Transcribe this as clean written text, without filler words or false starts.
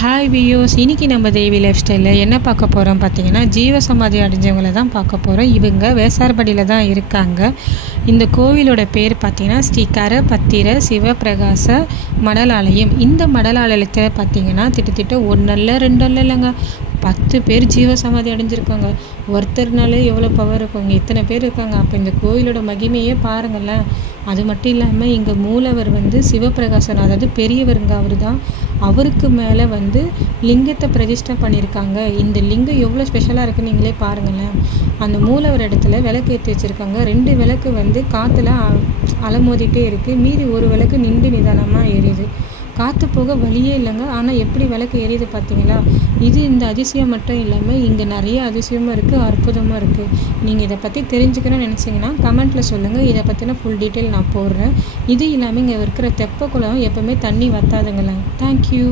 Hi views, இன்றைக்கி நம்ம தேவி life ஸ்டைலில் என்ன பார்க்க போகிறோம் பார்த்தீங்கன்னா, ஜீவசமாதி அடைஞ்சவங்களை தான் பார்க்க போகிறோம். இவங்க வேசார்படியில் தான் இருக்காங்க. இந்த கோவிலோட பேர் பார்த்தீங்கன்னா ஸ்ரீ கரபத்திர சிவபிரகாச மடலாலயம். இந்த மடலாலயத்தில் பார்த்தீங்கன்னா கிட்டத்தட்ட 1 அல்ல 2 அல்ல இல்லைங்க, 10 பேர் ஜீவசமாதி அடைஞ்சிருக்காங்க. ஒருத்தர்னாலே எவ்வளோ பவர் இருக்குங்க, இத்தனை பேர் இருக்காங்க. அப்போ இந்த கோவிலோட மகிமையே பாருங்களேன். அது மட்டும் இல்லாமல் இங்கே மூலவர் சிவபிரகாசன், அதாவது பெரியவருங்க. அவர் தான், அவருக்கு மேலே லிங்கத்தை பிரதிஷ்டை பண்ணியிருக்காங்க. இந்த லிங்கம் எவ்வளோ ஸ்பெஷலாக இருக்குன்னு நீங்களே பாருங்களேன். அந்த மூலவர் இடத்துல விளக்கு ஏற்றி வச்சுருக்காங்க. 2 விளக்கு காற்றுல அலமோதிட்டே இருக்குது. மீதி ஒரு விளக்கு நின்று நிதானமாக எரியுது. காற்று போக வழியே இல்லைங்க. ஆனால் எப்படி விளக்கு எரியுது பார்த்தீங்களா? இந்த அதிசயம் மட்டும் இல்லாமல் இங்கே நிறைய அதிசயமும் இருக்குது, அற்புதமாக இருக்குது. நீங்கள் இதை பற்றி தெரிஞ்சுக்கணும்னு நினச்சிங்கன்னா கமெண்ட்டில் சொல்லுங்கள். இதை பற்றின ஃபுல் டீட்டெயில் நான் போடுறேன். இது இல்லாமல் இங்கே இருக்கிற தெப்ப குளம் எப்போவுமே தண்ணி வற்றாதுங்களேன். தேங்க்யூ.